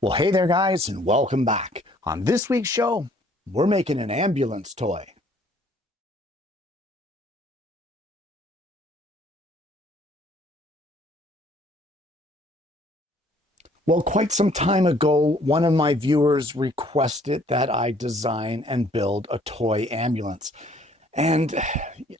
Well, hey there, guys, and welcome back. On this week's show, we're making an ambulance toy. Well, quite some time ago, one of my viewers requested that I design and build a toy ambulance. And,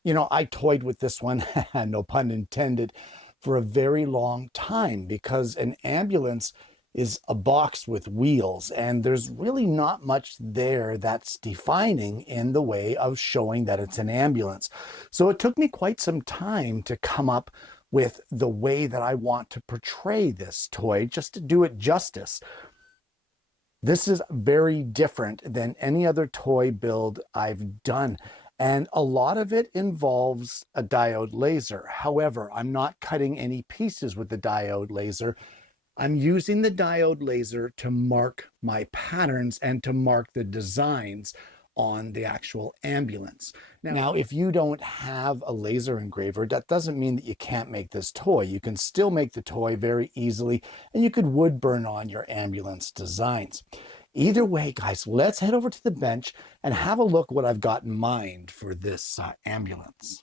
I toyed with this one, no pun intended, for a very long time because an ambulance is a box with wheels, and there's really not much there that's defining in the way of showing that it's an ambulance. So it took me quite some time to come up with the way that I want to portray this toy just to do it justice. This is very different than any other toy build I've done. And a lot of it involves a diode laser. However, I'm not cutting any pieces with the diode laser. I'm using the diode laser to mark my patterns and to mark the designs on the actual ambulance. Now, if you don't have a laser engraver, that doesn't mean that you can't make this toy. You can still make the toy very easily, and you could wood burn on your ambulance designs. Either way, guys, let's head over to the bench and have a look what I've got in mind for this ambulance.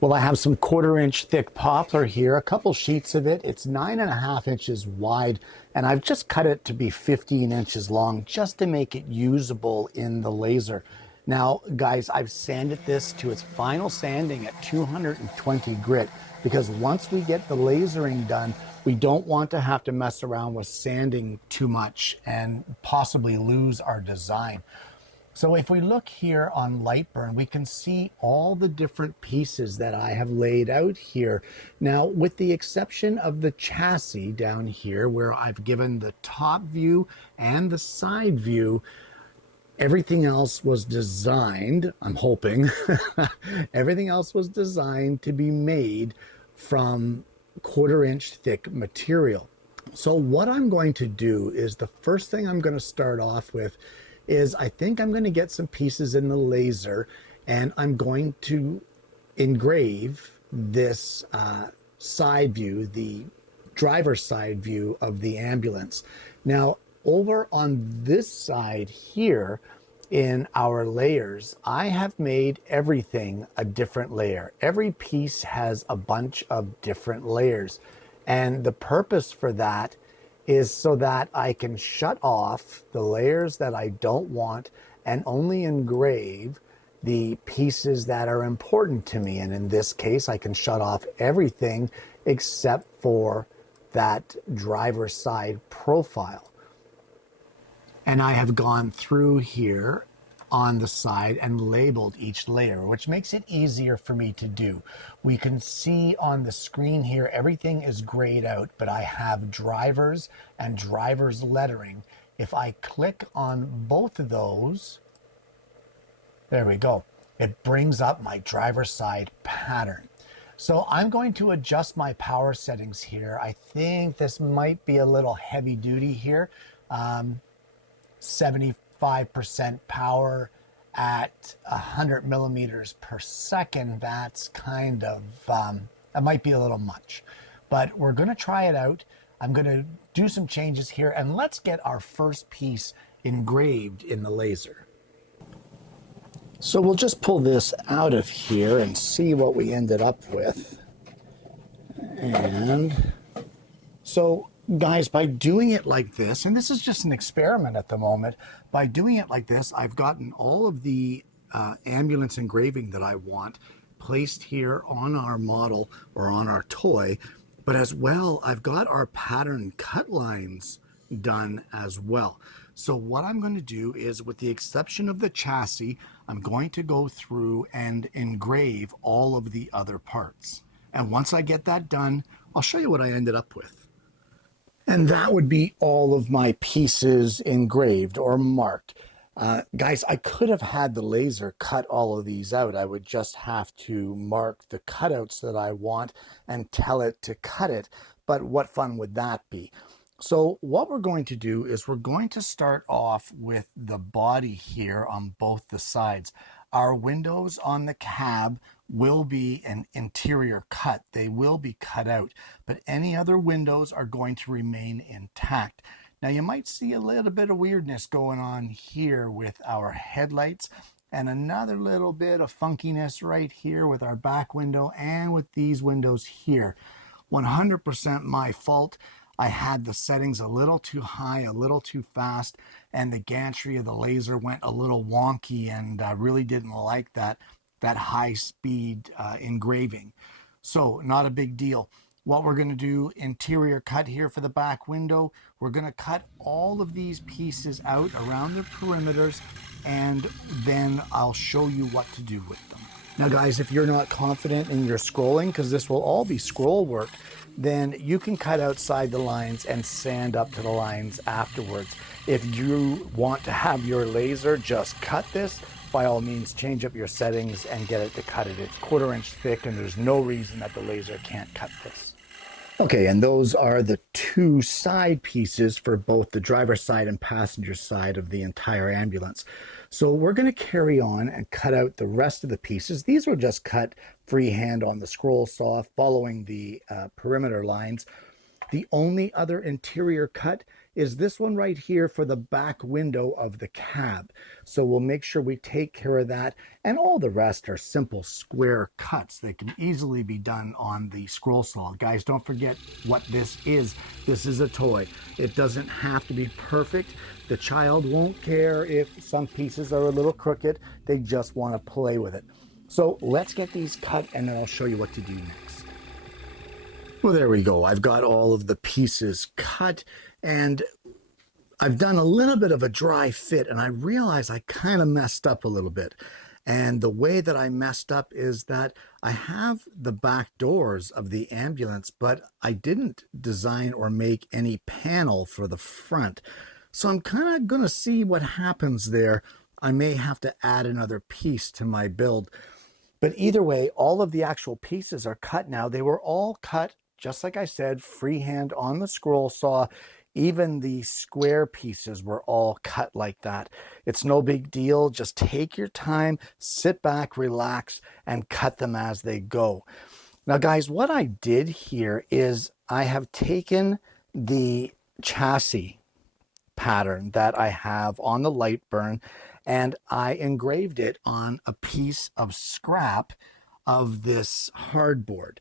Well, I have some 1/4 inch thick poplar here, a couple sheets of it. It's 9.5 inches wide, and I've just cut it to be 15 inches long just to make it usable in the laser. Now, guys, I've sanded this to its final sanding at 220 grit because once we get the lasering done, we don't want to have to mess around with sanding too much and possibly lose our design. So if we look here on Lightburn, we can see all the different pieces that I have laid out here. Now, with the exception of the chassis down here, where I've given the top view and the side view, everything else was designed, I'm hoping, everything else was designed to be made from 1/4 inch thick material. So what I'm going to do is the first thing I'm going to start off with is I think I'm going to get some pieces in the laser and I'm going to engrave this side view, the driver's side view of the ambulance. Now, over on this side here in our layers, I have made everything a different layer. Every piece has a bunch of different layers. And the purpose for that is so that I can shut off the layers that I don't want and only engrave the pieces that are important to me. And in this case, I can shut off everything except for that driver's side profile. And I have gone through here on the side and labeled each layer, which makes it easier for me to do. We can see on the screen here, everything is grayed out, but I have drivers and drivers lettering. If I click on both of those, there we go. It brings up my driver's side pattern. So I'm going to adjust my power settings here. I think this might be a little heavy duty here. 75% power at 100 millimeters per second. That's kind of, that might be a little much, but we're going to try it out. I'm going to do some changes here and let's get our first piece engraved in the laser. So we'll just pull this out of here and see what we ended up with. And so guys, by doing it like this, and this is just an experiment at the moment, by doing it like this, I've gotten all of the ambulance engraving that I want placed here on our model or on our toy, but as well, I've got our pattern cut lines done as well. So what I'm going to do is, with the exception of the chassis, I'm going to go through and engrave all of the other parts. And once I get that done, I'll show you what I ended up with. And that would be all of my pieces engraved or marked. Guys, I could have had the laser cut all of these out. I would just have to mark the cutouts that I want and tell it to cut it. But what fun would that be? So what we're going to do is we're going to start off with the body here on both the sides. Our windows on the cab will be an interior cut. They will be cut out, but any other windows are going to remain intact. Now you might see a little bit of weirdness going on here with our headlights, and another little bit of funkiness right here with our back window and with these windows here. 100% my fault. I had the settings a little too high, a little too fast, and the gantry of the laser went a little wonky, and I really didn't like that high speed engraving. So not a big deal. What we're going to do, interior cut here for the back window. We're going to cut all of these pieces out around the perimeters, and then I'll show you what to do with them. Now guys, if you're not confident in your scrolling, because this will all be scroll work, then you can cut outside the lines and sand up to the lines afterwards. If you want to have your laser just cut this, by all means change up your settings and get it to cut it. It's 1/4 inch thick, and there's no reason that the laser can't cut this. Okay, and those are the two side pieces for both the driver's side and passenger side of the entire ambulance. So we're going to carry on and cut out the rest of the pieces. These were just cut freehand on the scroll saw following the perimeter lines. The only other interior cut is this one right here for the back window of the cab. So we'll make sure we take care of that. And all the rest are simple square cuts. They can easily be done on the scroll saw. Guys, don't forget what this is. This is a toy. It doesn't have to be perfect. The child won't care if some pieces are a little crooked. They just want to play with it. So let's get these cut, and then I'll show you what to do next. Well, there we go. I've got all of the pieces cut, and I've done a little bit of a dry fit, and I realize I kind of messed up a little bit. And the way that I messed up is that I have the back doors of the ambulance, but I didn't design or make any panel for the front. So I'm kind of going to see what happens there. I may have to add another piece to my build. But either way, all of the actual pieces are cut now. They were all cut, just like I said, freehand on the scroll saw. Even the square pieces were all cut like that. It's no big deal. Just take your time, sit back, relax, and cut them as they go. Now, guys, what I did here is I have taken the chassis pattern that I have on the light burn, and I engraved it on a piece of scrap of this hardboard.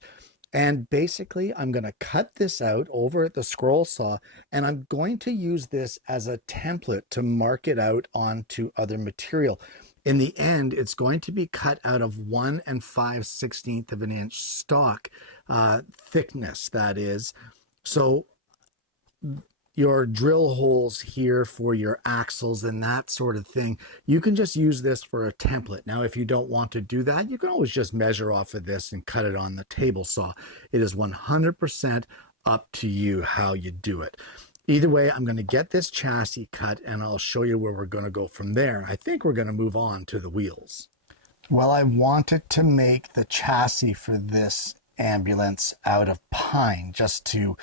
And basically, I'm going to cut this out over at the scroll saw, and I'm going to use this as a template to mark it out onto other material. In the end, it's going to be cut out of 1 5/16 of an inch stock thickness, that is. So your drill holes here for your axles and that sort of thing, you can just use this for a template. Now, if you don't want to do that, you can always just measure off of this and cut it on the table saw. It is 100% up to you how you do it. Either way, I'm going to get this chassis cut, and I'll show you where we're going to go from there. I think we're going to move on to the wheels. Well, I wanted to make the chassis for this ambulance out of pine, just to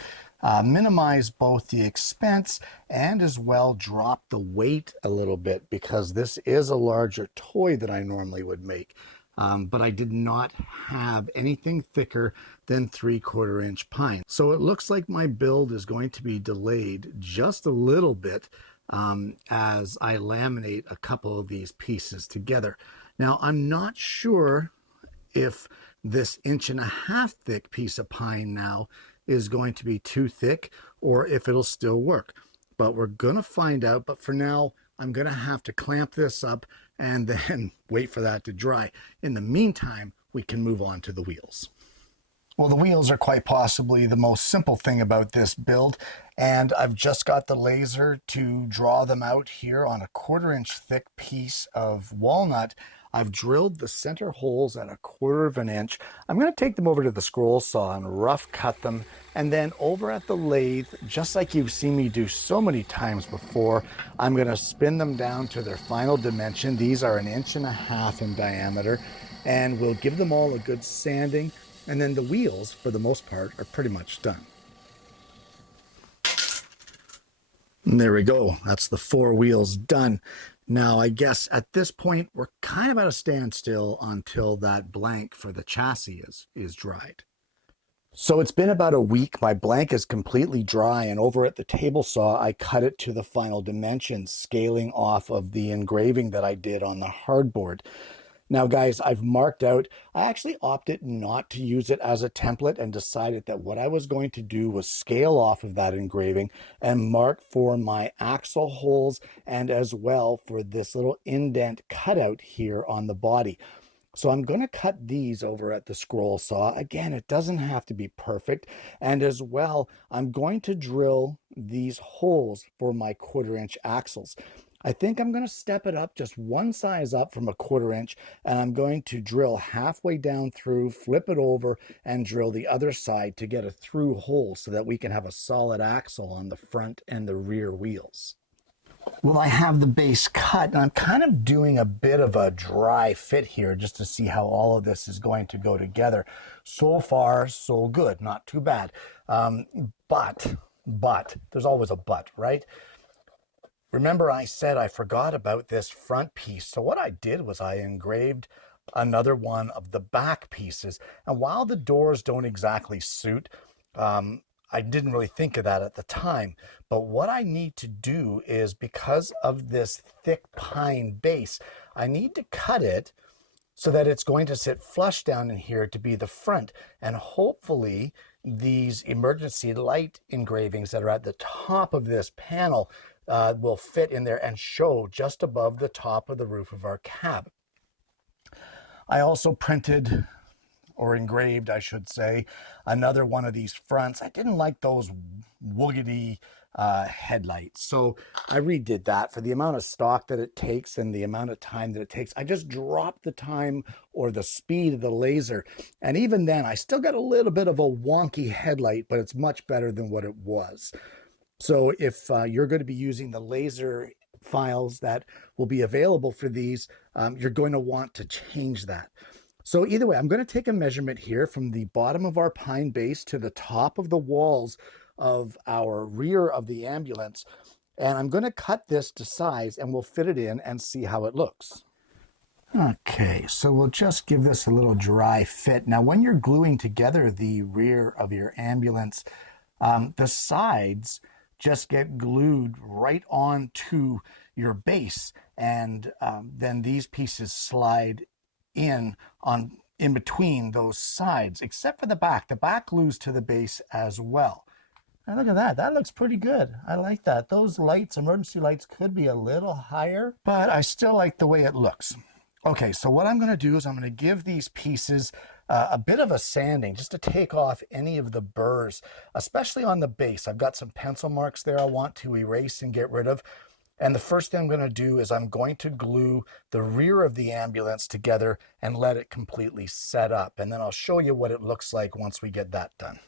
minimize both the expense and as well drop the weight a little bit, because this is a larger toy than I normally would make. But I did not have anything thicker than 3/4 inch pine. So it looks like my build is going to be delayed just a little bit as I laminate a couple of these pieces together. Now, I'm not sure if this 1.5 inch thick piece of pine now is going to be too thick, or if it'll still work. But we're going to find out. But for now, I'm going to have to clamp this up and then wait for that to dry. In the meantime, we can move on to the wheels. Well, the wheels are quite possibly the most simple thing about this build, and I've just got the laser to draw them out here on a 1/4 inch thick piece of walnut. I've drilled the center holes at 1/4 inch. I'm going to take them over to the scroll saw and rough cut them, and then over at the lathe, just like you've seen me do so many times before, I'm going to spin them down to their final dimension. These are 1.5 inches in diameter, and we'll give them all a good sanding. And then the wheels, for the most part, are pretty much done. And there we go. That's the 4 wheels done. Now, I guess at this point, we're kind of at a standstill until that blank for the chassis is dried. So it's been about a week. My blank is completely dry, and over at the table saw, I cut it to the final dimensions, scaling off of the engraving that I did on the hardboard. Now, guys, I've marked out, I actually opted not to use it as a template and decided that what I was going to do was scale off of that engraving and mark for my axle holes and as well for this little indent cutout here on the body. So I'm going to cut these over at the scroll saw. Again, it doesn't have to be perfect. And as well, I'm going to drill these holes for my 1/4 inch axles. I think I'm going to step it up just one size up from a 1/4 inch, and I'm going to drill halfway down through, flip it over, and drill the other side to get a through hole so that we can have a solid axle on the front and the rear wheels. Well, I have the base cut, and I'm kind of doing a bit of a dry fit here just to see how all of this is going to go together. So far, so good. Not too bad. Um, but, there's always a but, right? Remember I said I forgot about this front piece. So what I did was I engraved another one of the back pieces. And while the doors don't exactly suit, I didn't really think of that at the time. But what I need to do is, because of this thick pine base, I need to cut it so that it's going to sit flush down in here to be the front. And hopefully these emergency light engravings that are at the top of this panel will fit in there and show just above the top of the roof of our cab. I also printed, or engraved, I should say, another one of these fronts. I didn't like those woogity headlights, so I redid that. For the amount of stock that it takes and the amount of time that it takes, I just dropped the time or the speed of the laser, and even then I still got a little bit of a wonky headlight, but it's much better than what it was. So if you're going to be using the laser files that will be available for these, you're going to want to change that. So either way, I'm going to take a measurement here from the bottom of our pine base to the top of the walls of our rear of the ambulance. And I'm going to cut this to size and we'll fit it in and see how it looks. Okay, so we'll just give this a little dry fit. Now, when you're gluing together the rear of your ambulance, the sides just get glued right onto your base, and then these pieces slide in between those sides, except for the back. The back glues to the base as well. Now look at that. That looks pretty good. I like that. Those lights, emergency lights, could be a little higher, but I still like the way it looks. Okay, so what I'm going to do is I'm going to give these pieces a bit of a sanding just to take off any of the burrs, especially on the base. I've got some pencil marks there I want to erase and get rid of. And the first thing I'm going to do is I'm going to glue the rear of the ambulance together and let it completely set up. And then I'll show you what it looks like once we get that done.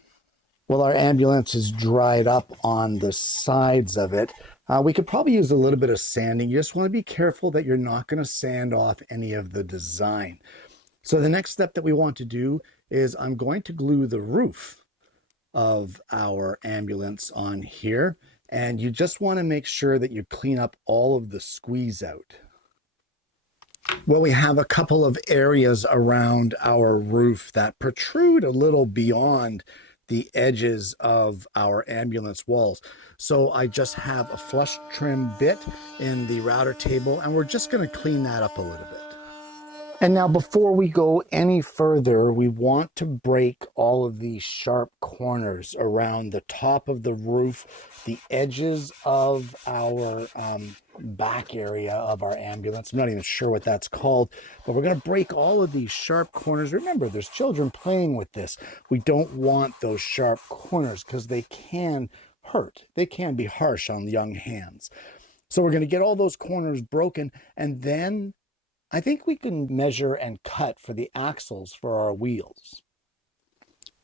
Well, our ambulance is dried up on the sides of it. We could probably use a little bit of sanding. You just want to be careful that you're not going to sand off any of the design. So the next step that we want to do is I'm going to glue the roof of our ambulance on here. And you just want to make sure that you clean up all of the squeeze out. Well, we have a couple of areas around our roof that protrude a little beyond the edges of our ambulance walls. So I just have a flush trim bit in the router table, and we're just going to clean that up a little bit. And now before we go any further, we want to break all of these sharp corners around the top of the roof, the edges of our back area of our ambulance. I'm not even sure what that's called, but we're going to break all of these sharp corners. Remember, there's children playing with this. We don't want those sharp corners because they can hurt. They can be harsh on young hands. So we're going to get all those corners broken, and then I think we can measure and cut for the axles for our wheels.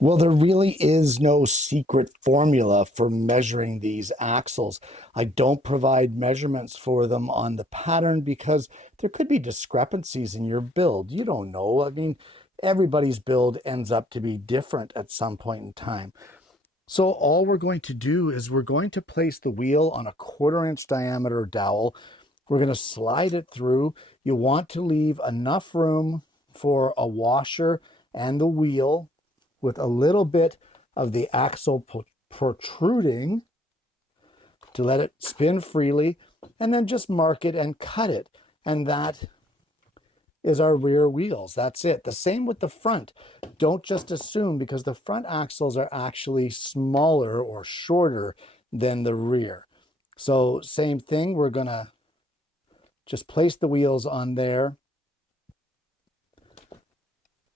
Well, there really is no secret formula for measuring these axles. I don't provide measurements for them on the pattern because there could be discrepancies in your build. You don't know. I mean, everybody's build ends up to be different at some point in time. So all we're going to do is we're going to place the wheel on a 1/4 inch diameter dowel. We're going to slide it through. You want to leave enough room for a washer and the wheel with a little bit of the axle protruding to let it spin freely, and then just mark it and cut it. And that is our rear wheels. That's it. The same with the front. Don't just assume, because the front axles are actually smaller or shorter than the rear. So same thing, we're gonna just place the wheels on there.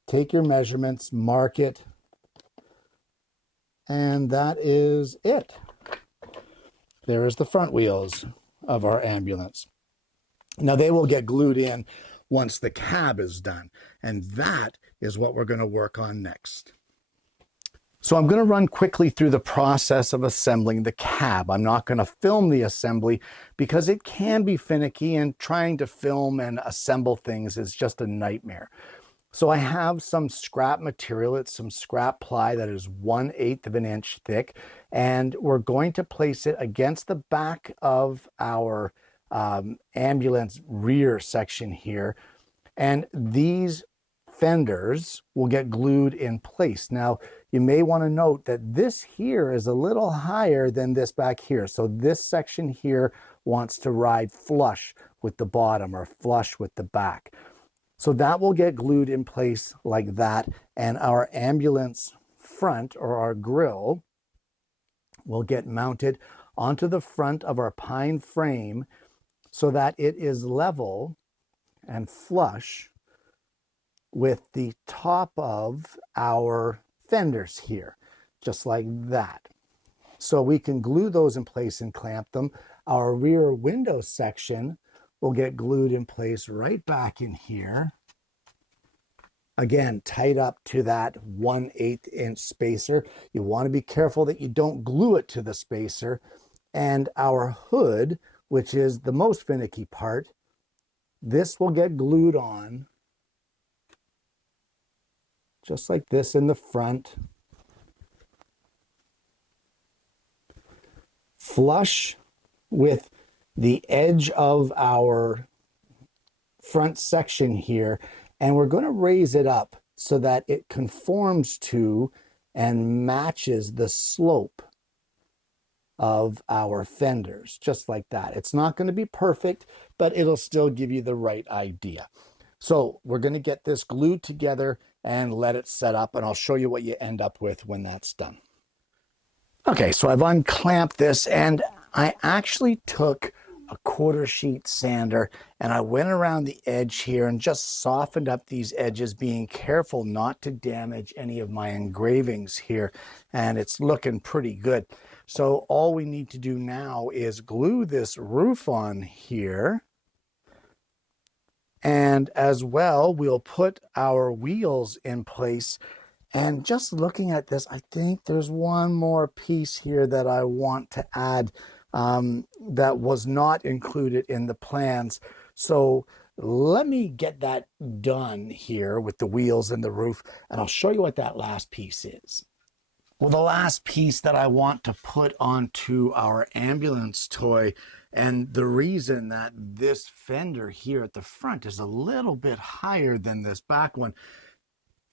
Take your measurements, mark it, and that is it. There is the front wheels of our ambulance. Now they will get glued in once the cab is done, and that is what we're going to work on next. So I'm going to run quickly through the process of assembling the cab. I'm not going to film the assembly because it can be finicky, and trying to film and assemble things is just a nightmare. So I have some scrap material. It's some scrap ply that is 1/8 of an inch thick, and we're going to place it against the back of our ambulance rear section here. And these fenders will get glued in place. Now, you may want to note that this here is a little higher than this back here. So this section here wants to ride flush with the bottom or flush with the back. So that will get glued in place like that. And our ambulance front, or our grille, will get mounted onto the front of our pine frame so that it is level and flush with the top of our fenders here, just like that. So we can glue those in place and clamp them. Our rear window section will get glued in place right back in here. Again, tight up to that 1/8 inch spacer. You want to be careful that you don't glue it to the spacer. And our hood, which is the most finicky part, this will get glued on just like this in the front. Flush with the edge of our front section here, and we're going to raise it up so that it conforms to and matches the slope of our fenders, just like that. It's not going to be perfect, but it'll still give you the right idea. So we're going to get this glued together and let it set up, and I'll show you what you end up with when that's done. Okay, so I've unclamped this, and I actually took a 1/4 sheet sander and I went around the edge here and just softened up these edges, being careful not to damage any of my engravings here, and it's looking pretty good. So all we need to do now is glue this roof on here, and as well we'll put our wheels in place. And just looking at this, I think there's one more piece here that I want to add that was not included in the plans. So let me get that done here with the wheels and the roof, and I'll show you what that last piece is. Well, the last piece that I want to put onto our ambulance toy, and the reason that this fender here at the front is a little bit higher than this back one,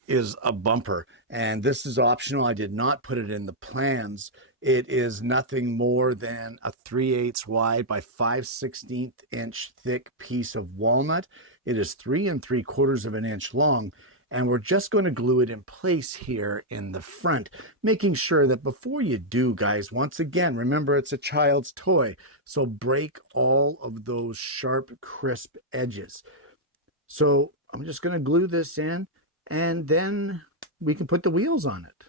is a bumper, and this is optional. I did not put it in the plans. It is nothing more than a 3/8 wide by 5/16 inch thick piece of walnut. It is 3 3/4 of an inch long, and we're just going to glue it in place here in the front, making sure that before you do, guys, once again, remember it's a child's toy, so break all of those sharp, crisp edges. So I'm just going to glue this in, and then we can put the wheels on it.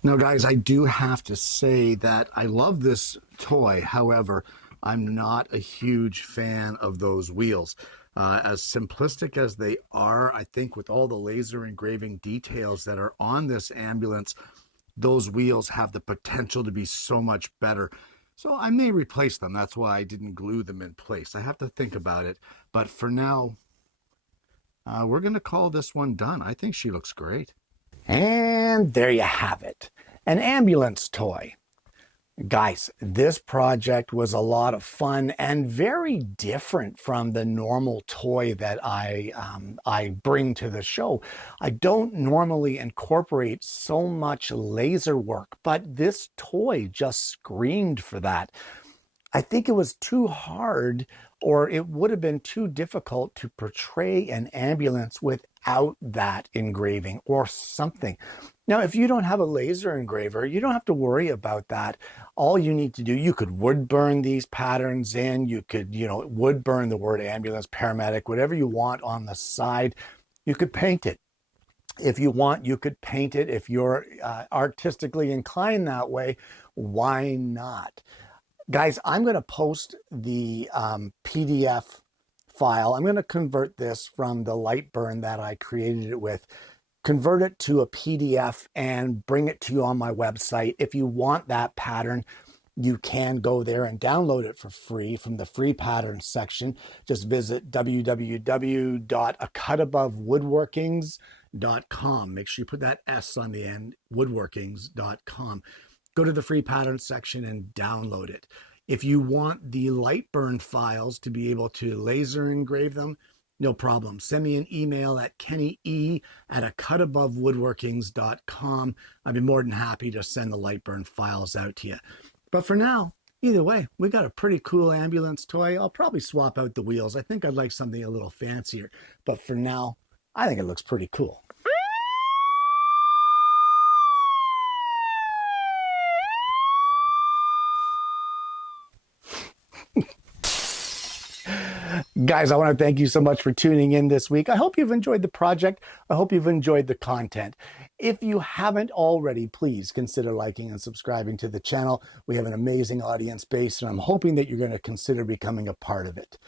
Now, guys, I do have to say that I love this toy. However, I'm not a huge fan of those wheels. As simplistic as they are, I think with all the laser engraving details that are on this ambulance, those wheels have the potential to be so much better. So I may replace them. That's why I didn't glue them in place. I have to think about it. But for now, we're going to call this one done. I think she looks great. And there you have it, an ambulance toy. Guys, this project was a lot of fun and very different from the normal toy that I bring to the show. I don't normally incorporate so much laser work, but this toy just screamed for that. I think it was too hard, or it would have been too difficult to portray an ambulance without that engraving or something. Now, if you don't have a laser engraver, you don't have to worry about that. All you need to do, you could wood burn these patterns in, you could, wood burn the word ambulance, paramedic, whatever you want on the side. You could paint it. If you want, you could paint it. If you're artistically inclined that way, why not? Guys, I'm going to post the PDF file. I'm going to convert this from the Lightburn that I created it with, convert it to a PDF and bring it to you on my website. If you want that pattern, you can go there and download it for free from the free pattern section. Just visit www.acutabovewoodworkings.com. Make sure you put that S on the end, woodworkings.com. Go to the free pattern section and download it. If you want the Lightburn files to be able to laser engrave them, no problem. Send me an email at kennye@acutabovewoodworkings.com. I'd be more than happy to send the Lightburn files out to you. But for now, either way, we got a pretty cool ambulance toy. I'll probably swap out the wheels. I think I'd like something a little fancier. But for now, I think it looks pretty cool. Guys, I want to thank you so much for tuning in this week. I hope you've enjoyed the project. I hope you've enjoyed the content. If you haven't already, please consider liking and subscribing to the channel. We have an amazing audience base, and I'm hoping that you're going to consider becoming a part of it.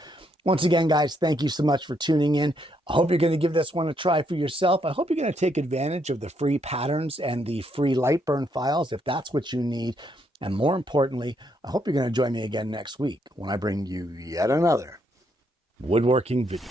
Once again, guys, thank you so much for tuning in. I hope you're going to give this one a try for yourself. I hope you're going to take advantage of the free patterns and the free Lightburn files if that's what you need. And more importantly, I hope you're going to join me again next week when I bring you yet another woodworking video.